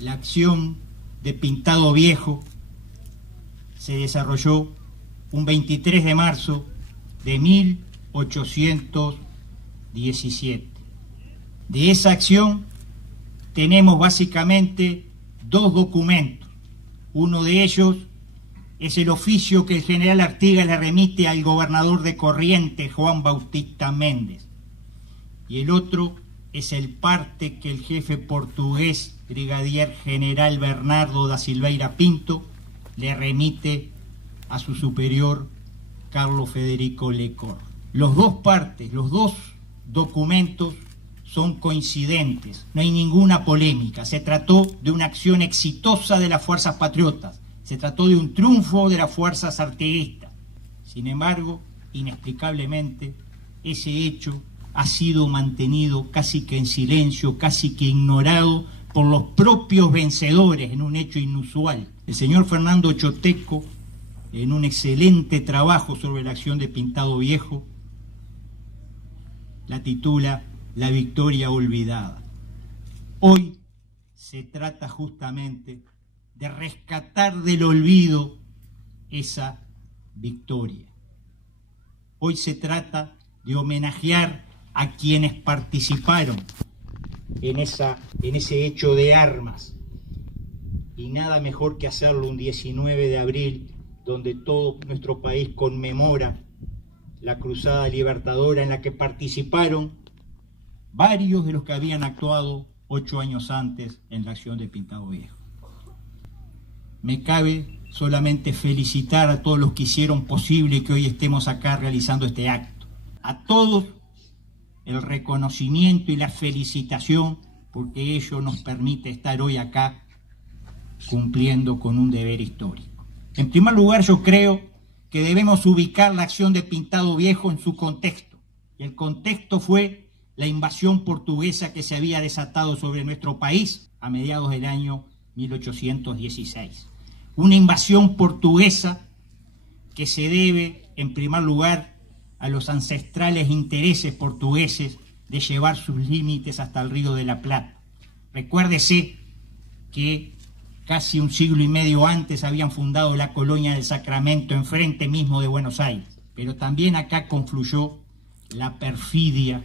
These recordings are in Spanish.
La acción de Pintado Viejo se desarrolló un 23 de marzo de 1817. De esa acción tenemos básicamente dos documentos. Uno de ellos es el oficio que el general Artigas le remite al gobernador de Corrientes, Juan Bautista Méndez. Y el otro es el parte que el jefe portugués, brigadier general Bernardo da Silveira Pinto, le remite a su superior, Carlos Federico Lecor. Los dos partes, los dos documentos son coincidentes, no hay ninguna polémica. Se trató de una acción exitosa de las fuerzas patriotas, se trató de un triunfo de las fuerzas artiguistas. Sin embargo, inexplicablemente, ese hecho ha sido mantenido casi que en silencio, casi que ignorado por los propios vencedores en un hecho inusual. El señor Fernando Choteco, en un excelente trabajo sobre la acción de Pintado Viejo, la titula La victoria olvidada. Hoy se trata justamente de rescatar del olvido esa victoria. Hoy se trata de homenajear a quienes participaron en ese hecho de armas. Y nada mejor que hacerlo un 19 de abril, donde todo nuestro país conmemora la Cruzada Libertadora en la que participaron varios de los que habían actuado 8 años antes en la acción de Pintado Viejo. Me cabe solamente felicitar a todos los que hicieron posible que hoy estemos acá realizando este acto. A todos el reconocimiento y la felicitación, porque ello nos permite estar hoy acá cumpliendo con un deber histórico. En primer lugar, yo creo que debemos ubicar la acción de Pintado Viejo en su contexto. Y el contexto fue la invasión portuguesa que se había desatado sobre nuestro país a mediados del año 1816. Una invasión portuguesa que se debe, en primer lugar, a los ancestrales intereses portugueses de llevar sus límites hasta el Río de la Plata. Recuérdese que casi un siglo y medio antes habían fundado la colonia del Sacramento enfrente mismo de Buenos Aires, pero también acá confluyó la perfidia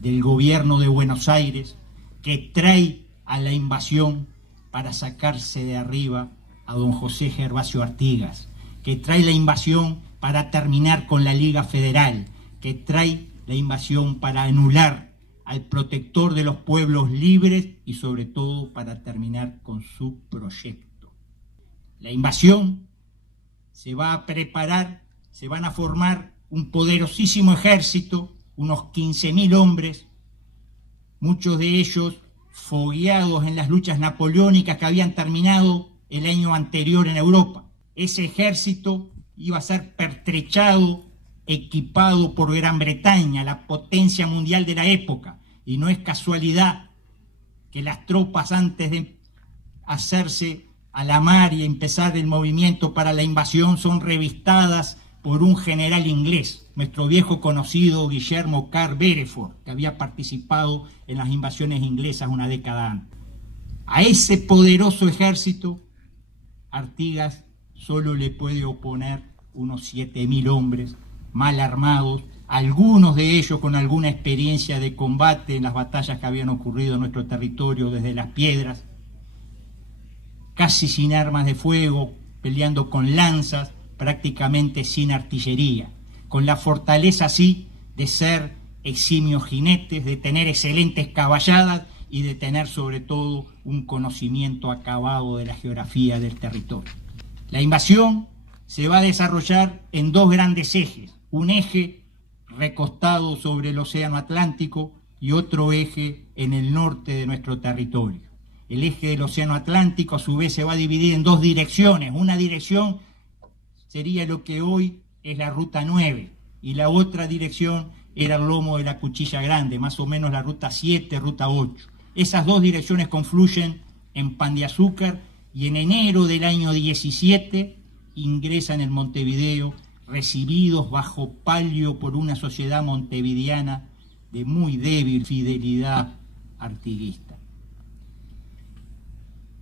del gobierno de Buenos Aires, que trae a la invasión para sacarse de arriba a don José Gervasio Artigas, que trae la invasión para terminar con la Liga Federal, que trae la invasión para anular al protector de los pueblos libres y sobre todo para terminar con su proyecto. La invasión se va a preparar, se van a formar un poderosísimo ejército, unos 15.000 hombres, muchos de ellos fogueados en las luchas napoleónicas que habían terminado el año anterior en Europa. Ese ejército iba a ser pertrechado, equipado por Gran Bretaña, la potencia mundial de la época, y no es casualidad que las tropas, antes de hacerse a la mar y empezar el movimiento para la invasión, son revistadas por un general inglés, nuestro viejo conocido Guillermo Carr Beresford, que había participado en las invasiones inglesas una década antes. A ese poderoso ejército, Artigas solo le puede oponer unos 7.000 hombres mal armados, algunos de ellos con alguna experiencia de combate en las batallas que habían ocurrido en nuestro territorio desde Las Piedras, casi sin armas de fuego, peleando con lanzas, prácticamente sin artillería, con la fortaleza sí de ser eximios jinetes, de tener excelentes caballadas y de tener sobre todo un conocimiento acabado de la geografía del territorio. La invasión se va a desarrollar en dos grandes ejes, un eje recostado sobre el Océano Atlántico y otro eje en el norte de nuestro territorio. El eje del Océano Atlántico a su vez se va a dividir en dos direcciones. Una dirección sería lo que hoy es la Ruta 9 y la otra dirección era el lomo de la Cuchilla Grande, más o menos la Ruta 7, Ruta 8. Esas dos direcciones confluyen en Pan de Azúcar y en enero del año 17 ingresan en Montevideo, recibidos bajo palio por una sociedad montevideana de muy débil fidelidad artiguista.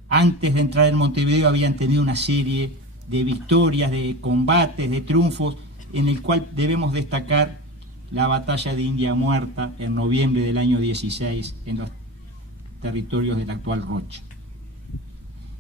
antes de entrar en Montevideo habían tenido una serie de victorias, de combates, de triunfos, en el cual debemos destacar la batalla de India Muerta en noviembre del año 16 en los territorios del actual Rocha.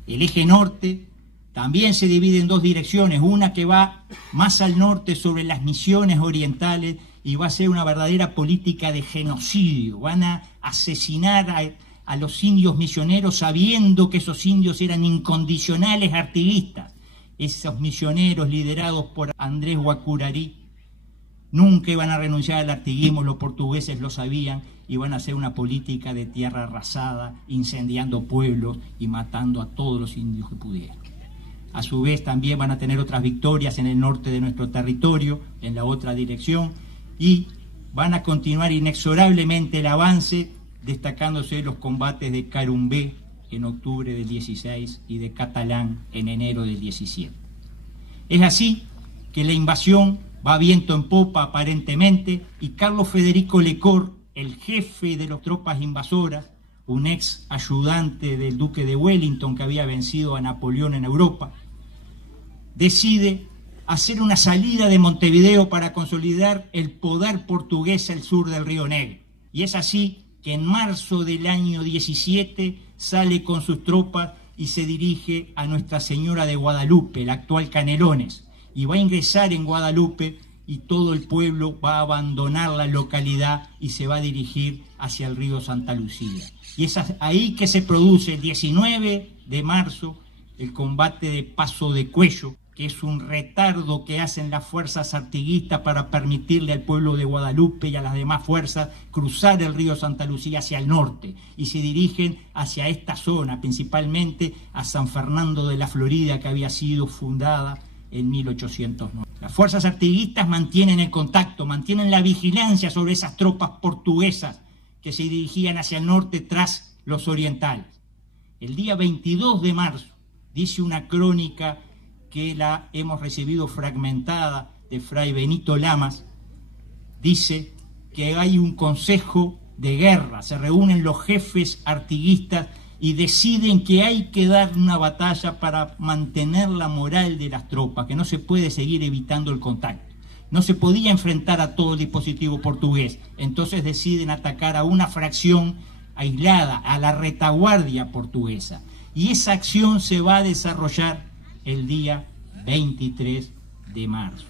El eje norte también se divide en dos direcciones, una que va más al norte sobre las Misiones orientales y va a ser una verdadera política de genocidio. Van a asesinar a los indios misioneros sabiendo que esos indios eran incondicionales artiguistas. Esos misioneros liderados por Andrés Guacurarí nunca iban a renunciar al artiguismo, los portugueses lo sabían, y van a hacer una política de tierra arrasada, incendiando pueblos y matando a todos los indios que pudieran. A su vez también van a tener otras victorias en el norte de nuestro territorio, en la otra dirección, y van a continuar inexorablemente el avance, destacándose los combates de Carumbé en octubre del 16 y de Catalán en enero del 17. Es así que la invasión va viento en popa aparentemente, y Carlos Federico Lecor, el jefe de las tropas invasoras, un ex ayudante del duque de Wellington que había vencido a Napoleón en Europa, decide hacer una salida de Montevideo para consolidar el poder portugués al sur del Río Negro. Y es así que en marzo del año 17 sale con sus tropas y se dirige a Nuestra Señora de Guadalupe, la actual Canelones, y va a ingresar en Guadalupe, y todo el pueblo va a abandonar la localidad y se va a dirigir hacia el río Santa Lucía. Y es ahí que se produce el 19 de marzo el combate de Paso de Cuello, que es un retardo que hacen las fuerzas artiguistas para permitirle al pueblo de Guadalupe y a las demás fuerzas cruzar el río Santa Lucía hacia el norte, y se dirigen hacia esta zona, principalmente a San Fernando de la Florida, que había sido fundada en 1809. Las fuerzas artiguistas mantienen el contacto, mantienen la vigilancia sobre esas tropas portuguesas que se dirigían hacia el norte tras los orientales. El día 22 de marzo, dice una crónica que la hemos recibido fragmentada de Fray Benito Lamas, dice que hay un consejo de guerra, se reúnen los jefes artiguistas y deciden que hay que dar una batalla para mantener la moral de las tropas, que no se puede seguir evitando el contacto. No se podía enfrentar a todo el dispositivo portugués, entonces deciden atacar a una fracción aislada, a la retaguardia portuguesa. Y esa acción se va a desarrollar el día 23 de marzo.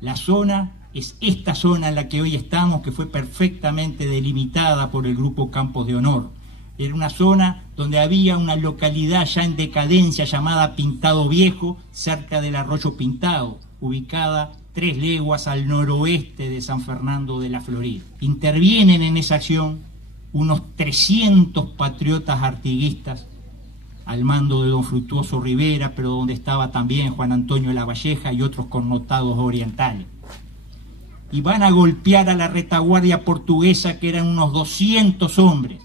La zona es esta zona en la que hoy estamos, que fue perfectamente delimitada por el Grupo Campos de Honor. Era una zona donde había una localidad ya en decadencia llamada Pintado Viejo, cerca del Arroyo Pintado, ubicada 3 leguas al noroeste de San Fernando de la Florida. Intervienen en esa acción unos 300 patriotas artiguistas al mando de don Fructuoso Rivera, pero donde estaba también Juan Antonio Lavalleja y otros connotados orientales. Y van a golpear a la retaguardia portuguesa, que eran unos 200 hombres.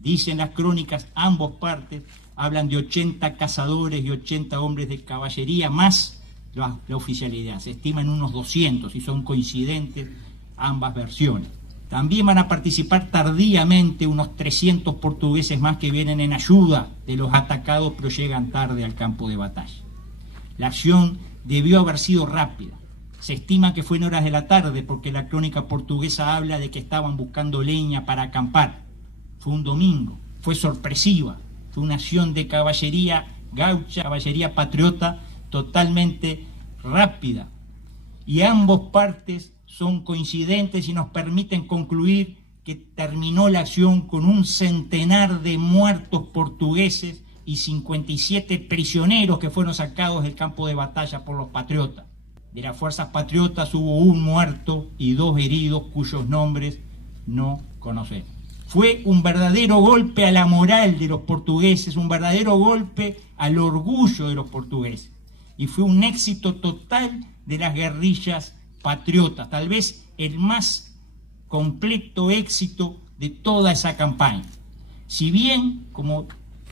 Dicen las crónicas, ambos partes, hablan de 80 cazadores y 80 hombres de caballería, más la oficialidad. Se estiman unos 200 y son coincidentes ambas versiones. También van a participar tardíamente unos 300 portugueses más que vienen en ayuda de los atacados, pero llegan tarde al campo de batalla. La acción debió haber sido rápida. Se estima que fue en horas de la tarde, porque la crónica portuguesa habla de que estaban buscando leña para acampar. Fue un domingo, fue sorpresiva, fue una acción de caballería gaucha, caballería patriota, totalmente rápida. Y ambos partes son coincidentes y nos permiten concluir que terminó la acción con un centenar de muertos portugueses y 57 prisioneros que fueron sacados del campo de batalla por los patriotas. De las fuerzas patriotas hubo un muerto y 2 heridos cuyos nombres no conocemos. Fue un verdadero golpe a la moral de los portugueses, un verdadero golpe al orgullo de los portugueses. Y fue un éxito total de las guerrillas patriotas, tal vez el más completo éxito de toda esa campaña. Si bien, como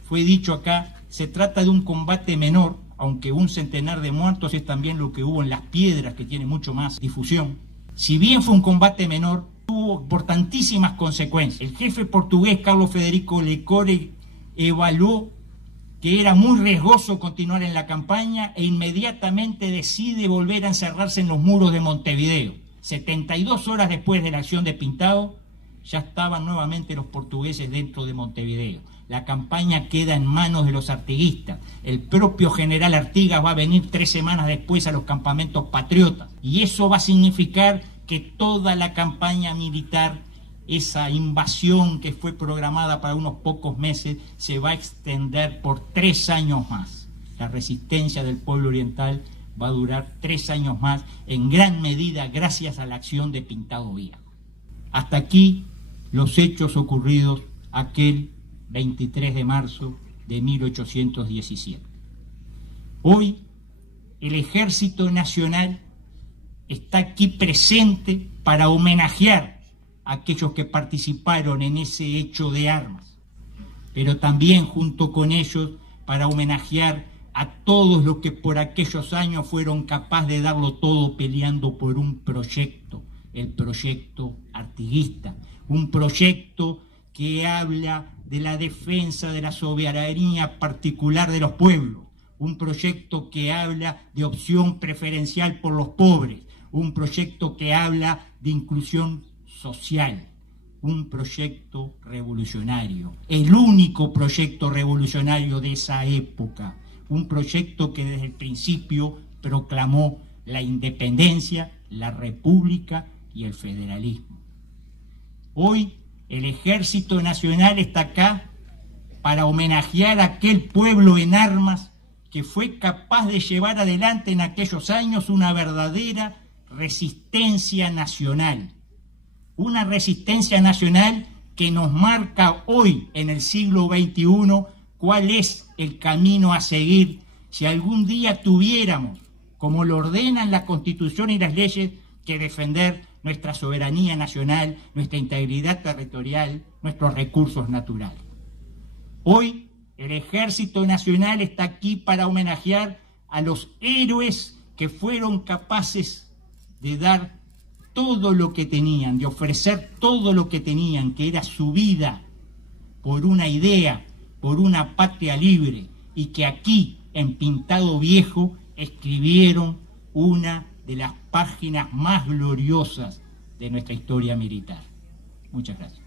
fue dicho acá, se trata de un combate menor, aunque un centenar de muertos es también lo que hubo en Las Piedras, que tiene mucho más difusión. Si bien fue un combate menor, tuvo importantísimas consecuencias. El jefe portugués Carlos Federico Lecor evaluó que era muy riesgoso continuar en la campaña e inmediatamente decide volver a encerrarse en los muros de Montevideo. 72 horas después de la acción de Pintado, ya estaban nuevamente los portugueses dentro de Montevideo. La campaña queda en manos de los artiguistas. El propio general Artigas va a venir 3 semanas después a los campamentos patriotas. Y eso va a significar que toda la campaña militar, esa invasión que fue programada para unos pocos meses, se va a extender por 3 años más. La resistencia del pueblo oriental va a durar 3 años más, en gran medida gracias a la acción de Pintado Viejo. Hasta aquí los hechos ocurridos aquel 23 de marzo de 1817. Hoy el Ejército Nacional está aquí presente para homenajear a aquellos que participaron en ese hecho de armas, pero también junto con ellos para homenajear a todos los que por aquellos años fueron capaces de darlo todo peleando por un proyecto, el proyecto artiguista, un proyecto que habla de la defensa de la soberanía particular de los pueblos, un proyecto que habla de opción preferencial por los pobres, un proyecto que habla de inclusión social, un proyecto revolucionario, el único proyecto revolucionario de esa época, un proyecto que desde el principio proclamó la independencia, la república y el federalismo. Hoy el Ejército Nacional está acá para homenajear a aquel pueblo en armas que fue capaz de llevar adelante en aquellos años una verdadera resistencia nacional. Una resistencia nacional que nos marca hoy, en el siglo XXI, cuál es el camino a seguir si algún día tuviéramos, como lo ordenan la Constitución y las leyes, que defender nuestra soberanía nacional, nuestra integridad territorial, nuestros recursos naturales. Hoy el Ejército Nacional está aquí para homenajear a los héroes que fueron capaces de dar todo lo que tenían, de ofrecer todo lo que tenían, que era su vida, por una idea, por una patria libre, y que aquí, en Pintado Viejo, escribieron una de las páginas más gloriosas de nuestra historia militar. Muchas gracias.